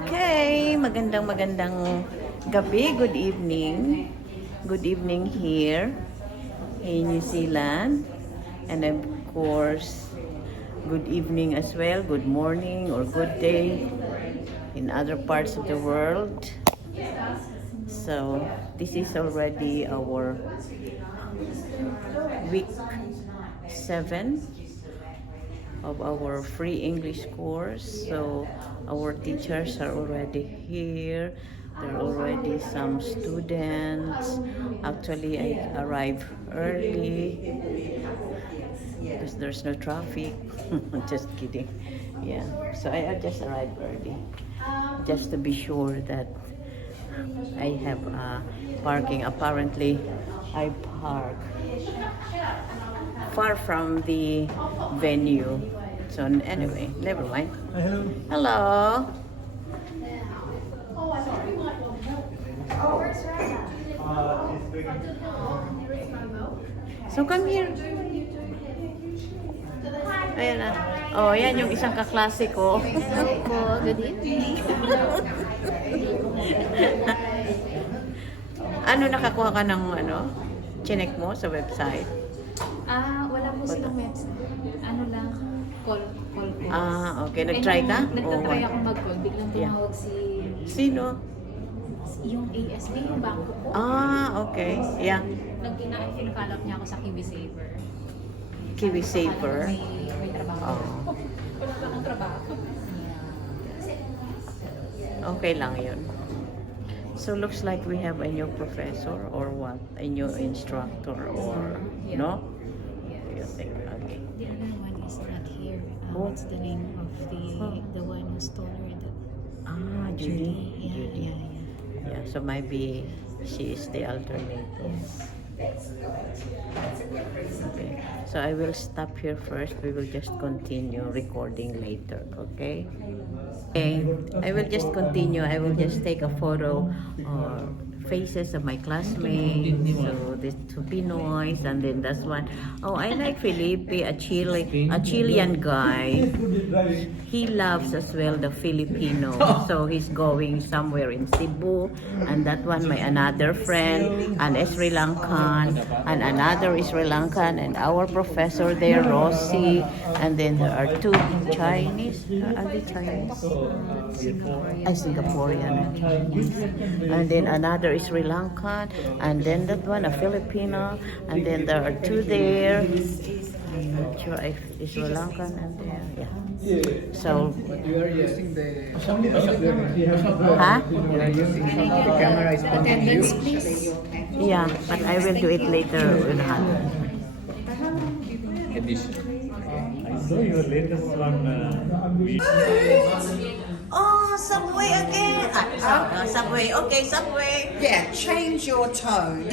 Okay, magandang gabi, good evening. Good evening here in New Zealand. And of course, good evening as well, good morning or good day in other parts of the world. So, this is already our week 7 of our free English course. So our teachers are already here. There are already some students. Actually, I arrived early because there's no traffic. Just kidding. Yeah. So I just arrived early just to be sure that I have parking. Apparently, I park far from the venue. So anyway, never mind. Hello. So come here. Ayan na. Oh, yan yung isang kaklase ko. Hello po, good evening. Ano, nakakuha ka ng chinek mo sa website? Wala po silang website. Ano lang, call po. Okay. Nag-try ka? Nagtatry ako mag-call. Biglang tumawag Sino? yung ASB, yung bangko po. Okay. Yeah. Nag-follow up niya ako sa Kiwi Saver. Kiwi Saver. May trabaho. Wala pa akong trabaho. Okay lang yun. So looks like we have a new professor or what? A new instructor or no? You think? Okay. The other one is not here. What's the name of the one who's taller? Judy. Yeah. Yeah, so maybe she is the alternate. Okay. So I will stop here first. We will just continue recording later, okay? Okay. I will just continue. I will just take a photo or faces of my classmates. So the two Pinoys and then that's one. Oh, I like Felipe, a Chilean guy. He loves as well the Filipino. So he's going somewhere in Cebu. And that one, my another friend, and Sri Lankan, and another is Sri Lankan, and our professor there, Rossi. And then there are two Chinese. Are they Chinese? Singaporean. And then another is Sri Lankan, and then that one a Filipino, and then there are two there. I'm not sure if it's Sri Lankan and there. Yeah. So You are using the huh? You are using the camera is pointing you. Yeah, but I will do it later in Edition. I saw your latest one. Oh, Subway again. Subway. Okay, Subway. Yeah, change your tone.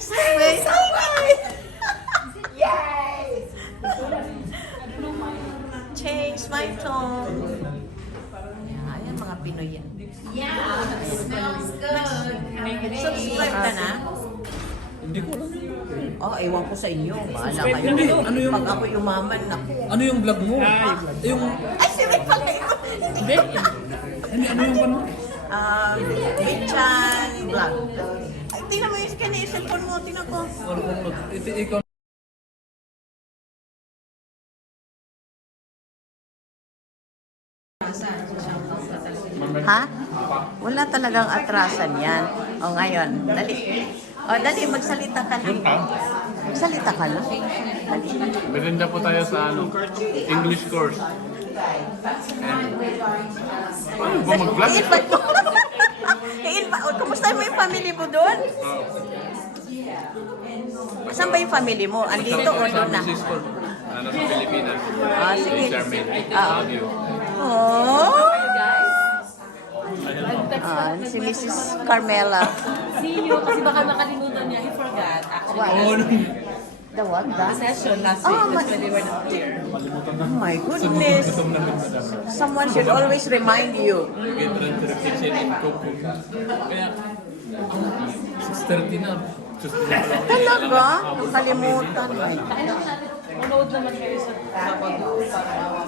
Subway. Yay! Change my tone. Yeah, ayan mga Pinoy yan. Yeah, smells good. Subscribe ka na? Hindi ko alam yun. Ewan ko sa inyo. Bahala kayo. Ano yung- Pag ako yumaman, naku. Ano yung vlog mo? Yung... Ay, si Rick pala yun. Hindi. Ano yung ano? Bichan vlog. Ay, tingnan mo yung cellphone mo. Tingnan ko. Ikaw. Ha? Wala talagang atrasan yan. O ngayon, dali. Dali, magsalita ka na. Magsalita ka na. Dali. Merinda po tayo sa English course. Ano ba mag-vlog? I-invite mo. Kumusta mo yung family mo doon? Saan ba yung family mo? Andito o doon na? Sister. Sa Pilipinas. Sige. Charmaine. Love you. Oh! Si Mrs. Carmela. See you, kasi baka nakalimutan niya. He forgot. Actually, The what? The session last week, that's when they were not here. Oh my goodness. Someone should always remind you. Get reputation in cooking. Kaya, 6:30 na. Talaga? Nakalimutan. Manood naman kayo sa Sabado para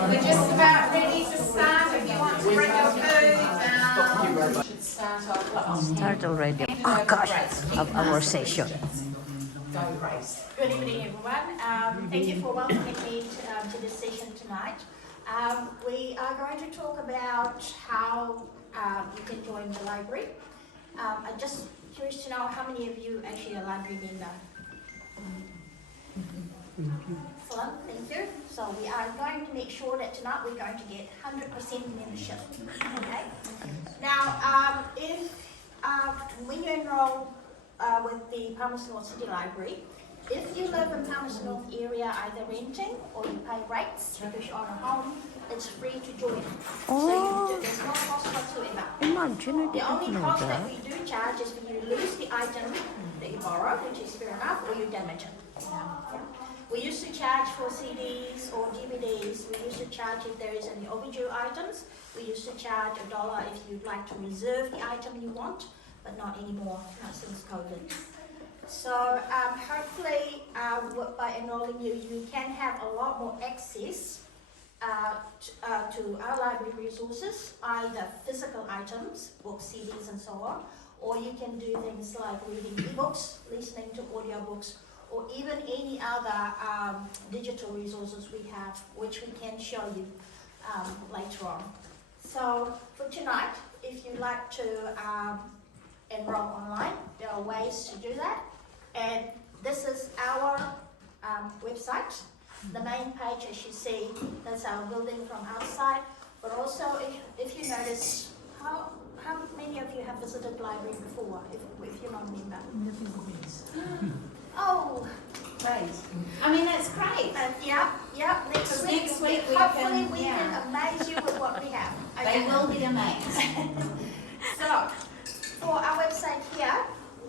We're just about ready to start. If you want to bring your food, should start our class. Start already. Oh gosh, of our session. Go Grace. Good evening, everyone. Thank you for welcoming me to this session tonight. We are going to talk about how you can join the library. I'm just curious to know how many of you actually are a library member. Excellent, thank you. So we are going to make sure that tonight we're going to get 100% membership. Okay. Now, if when you enroll with the Palmerston North City Library, if you live in Palmerston North area, either renting or you pay rates because you own a home, it's free to join. So there's no cost whatsoever. Imagine, I The only didn't know cost that. that we do charge is when you lose the item that you borrow, which is fair enough, or you damage it. We used to charge for CDs or DVDs. We used to charge if there is any overdue items. We used to charge $1 if you'd like to reserve the item you want, but not anymore since COVID. So hopefully by enrolling you, you can have a lot more access to our library resources, either physical items, books, CDs and so on, or you can do things like reading ebooks, listening to audiobooks, or even any other digital resources we have, which we can show you later on. So for tonight, if you'd like to enroll online, there are ways to do that. And this is our website. The main page, as you see, that's our building from outside. But also, if you notice, how many of you have visited the library before, if you're not a member? Oh, Great. I mean, that's great. yeah. Next week, hopefully we can amaze you with what we have. They will be amazed. So, for our website here,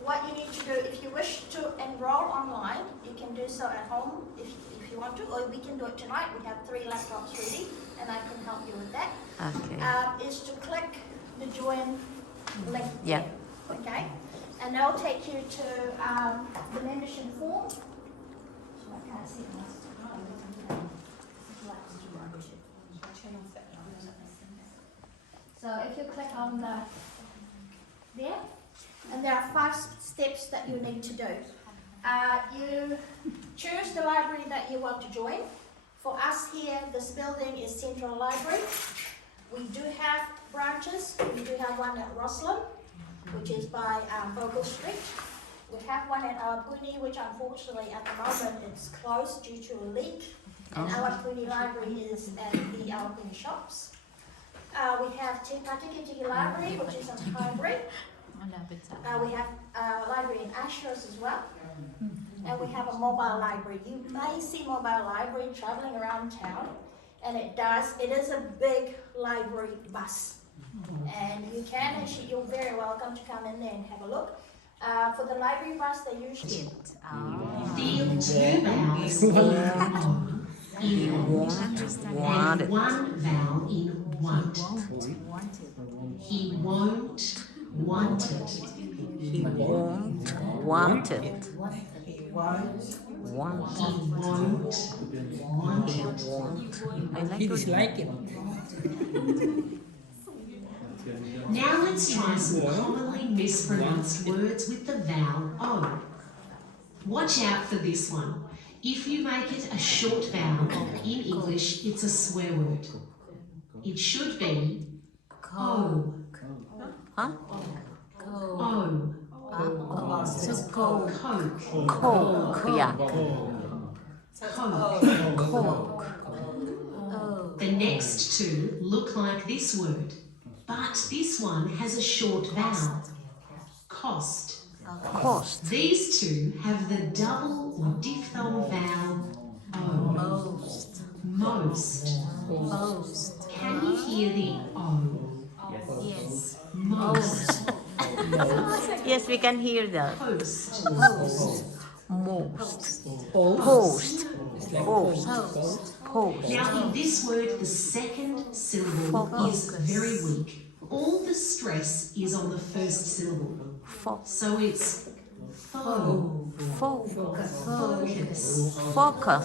what you need to do, if you wish to enroll online, you can do so at home if you want to, or we can do it tonight. We have 3 laptops ready, and I can help you with that. Okay. Is to click the join link. Yeah. There, okay? And they'll take you to the membership form. So I can't see So if you click on there, and there are 5 steps that you need to do. You choose the library that you want to join. For us here, this building is Central Library. We do have branches. We do have one at Roslyn, which is by Vogel Street. We have one at Awapuni, which unfortunately at the moment it's closed due to a leak. And Awapuni Library is at the Awapuni shops. We have Te Patikitiki Library, which is a hybrid. We have a library in Ashurst as well. And we have a mobile library. You may see mobile library traveling around town. And it is a big library bus. And you can actually, you're very welcome to come in there and have a look. For the library bus, they usually... Feel 2 vowels in O in want and 1 vowel in want. He won't want it. He won't want it. Want it. He won't want He it. won't. I like He it. dislike it. Now let's try some commonly mispronounced words with the vowel O. Watch out for this one. If you make it a short vowel in English, it's a swear word. It should be O. Huh? O. So cold. Coke. Coke. Yeah. Coke. Coke. The next 2 look like this word, but this one has a short vowel. Cost. Cost. These 2 have the double or diphthong vowel O. Most. Can you hear the O? Yes. Most. Yes, we can hear that. Post. Most. Post. Post. Propose. Now, in this word, the second syllable is very weak. All the stress is on the first syllable. So it's fo, Focus. focus, Focus.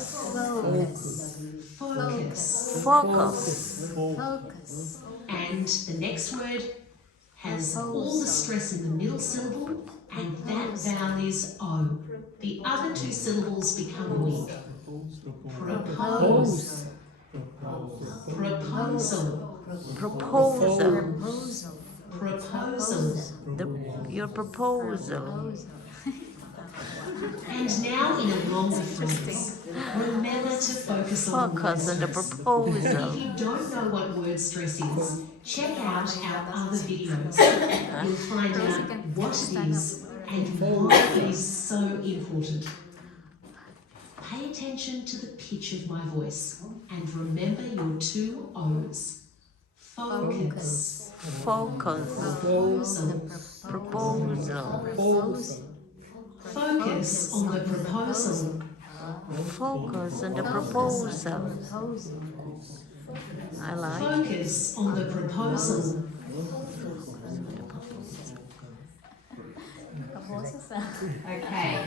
focus. Focus. Focus. And the next word has all the stress in the middle syllable, and that vowel is O. The other two syllables become weak. Propose, proposal, Proposal. proposal. Your proposal. And now in a longer phrase, remember to focus on the word Focus on the stress. proposal. If you don't know what word stress is, check out our other videos. You'll find out what it is and why it is so important. Pay attention to the pitch of my voice and remember your two O's. Focus. Focus. Proposal. Proposal. Focus on the proposal. Focus on the proposal. I like. Focus on the proposal. Okay,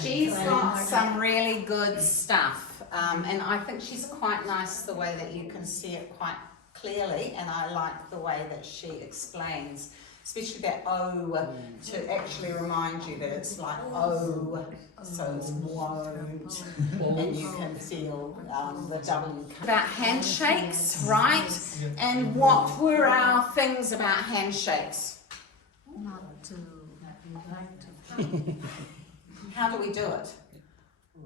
she's got some really good stuff, and I think she's quite nice the way that you can see it quite clearly, and I like the way that she explains, especially that O, to actually remind you that it's like O, so it's won't, and you can feel the W. About handshakes, right? And what were our things about handshakes? Not to. How do we do it?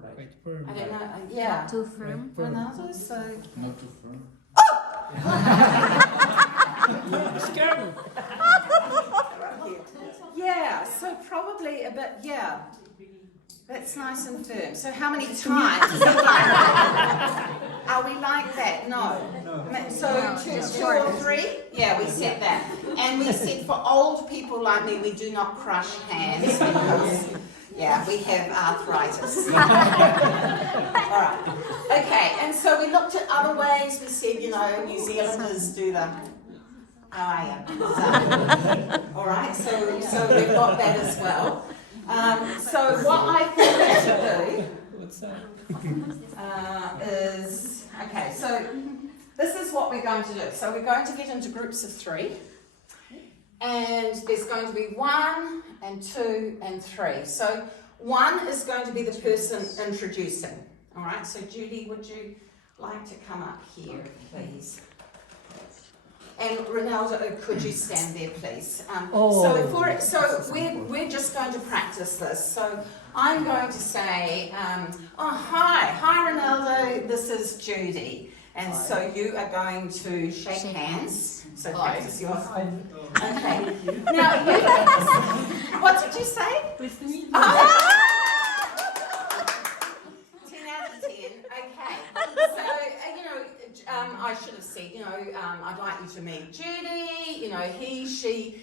Quite firm. I don't know. Yeah. Too firm. Ronaldo, so. Not too firm. Yeah, so probably a bit, yeah. That's nice and firm. So how many times are we like that? No. So two or three? Yeah, we said that. And we said for old people like me, we do not crush hands because, yeah, we have arthritis. All right. Okay, and so we looked at other ways. We said, you know, New Zealanders do the, how are you? All right, so we've got that as well. So what I think we should do is, okay, so this is what we're going to do. So we're going to get into groups of 3. And there's going to be 1 and 2 and 3. So 1 is going to be the person introducing. All right, so Judy, would you like to come up here, please? And Ronaldo, could you stand there, please? So we're just going to practice this. So I'm going to say, hi Ronaldo, this is Judy. And so you are going to shake hands. So practice yours. Okay. Now, what did you say? Pleased to meet you. 10 out of 10. Okay. So, I should have said, I'd like you to meet Judy, he, she,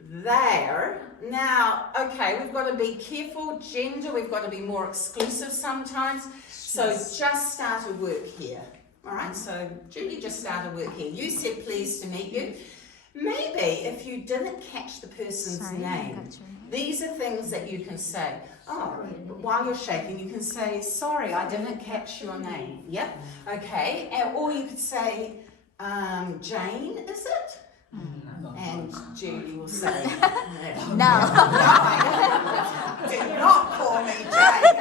there. Now, okay, we've got to be careful. Gender, we've got to be more exclusive sometimes. So just started work here. All right, so Judy just started work here. You said pleased to meet you. Maybe if you didn't catch the person's name, these are things that you can say. Oh, while you're shaking, you can say, sorry, I didn't catch your name. Yep, okay. Or you could say, Jane, is it? And Judy will say, No. Do not call me Jane.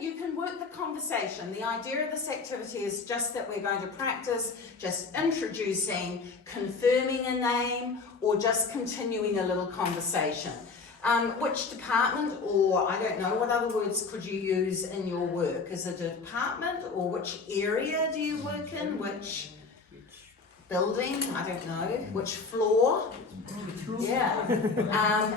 You can work the conversation. The idea of this activity is just that we're going to practice just introducing, confirming a name, or just continuing a little conversation. Which department, or I don't know, what other words could you use in your work? Is it a department, or which area do you work in? Which building? I don't know. Which floor? Yeah.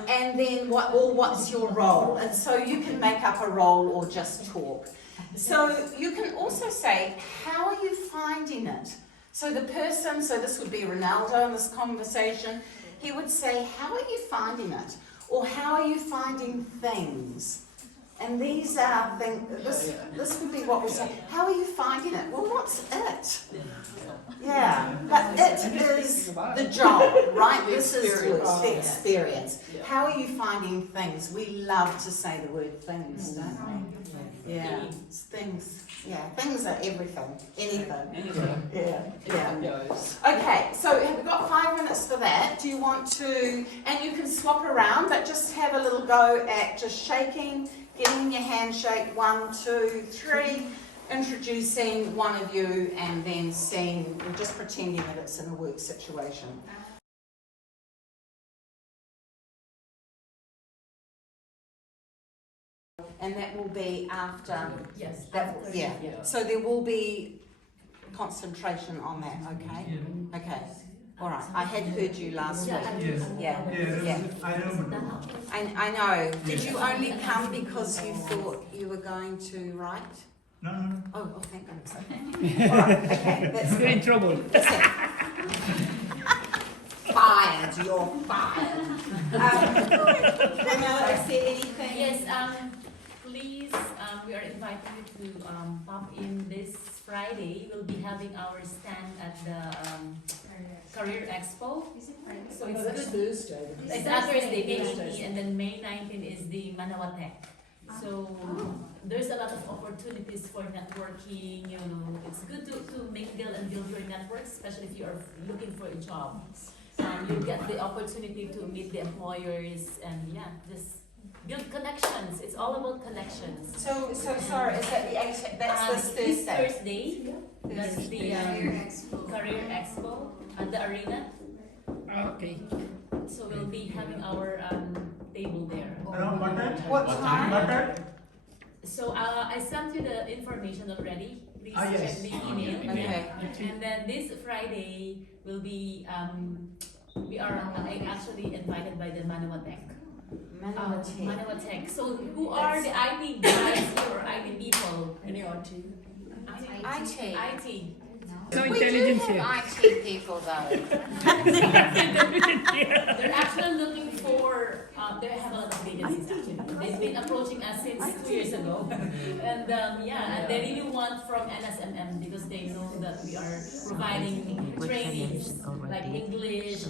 And then what's your role? And so you can make up a role or just talk. So you can also say, how are you finding it? So the person, so this would be Ronaldo in this conversation, he would say, how are you finding it? Or how are you finding things? And these are things, this would be what we say, how are you finding it? Well, what's it? Yeah, but it is the job, right? This is the experience. How are you finding things? We love to say the word things, don't we? Yeah, it's things. Yeah, things are everything, anything. Yeah. Okay, so have we got 5 minutes for that? Do you want to, and you can swap around, but just have a little go at just shaking, getting your handshake, 1, 2, 3, introducing one of you, and then seeing, we're just pretending that it's in a work situation. And that will be after. Yes. Yeah. So there will be concentration on that. Okay. Okay. All right. I had heard you last week. Yeah. I know. Did you only come because you thought you were going to write? No. Oh, thank goodness. All right. Okay. That's You're in trouble. fired. You're fired. Pamela, is there anything? Yes, please, we are inviting you to pop in this Friday. We'll be having our stand at the Career Expo. So it's good. Thursday. It's not Thursday, May 18, and then May 19 is the Manawa Tech. So there's a lot of opportunities for networking. You know, it's good to mingle and build your networks, especially if you are looking for a job. You get the opportunity to meet the employers and just build connections. It's all about connections. So sorry, is that the 18th? That's this Thursday? That's the Career Expo at the arena. Okay. So we'll be having our table there. What time? So I sent you the information already. Please check the email. Okay. And then this Friday will be we are actually invited by the Manawa Tech. Manawa Tech. So who are the IT guys or IT people? IT. No We do intelligence here. have IT people though. They're actually looking for, they have a lot of vacancies actually. They've been approaching us since 2 years ago. And and they really want from NSMM because they know that we are providing trainings like English and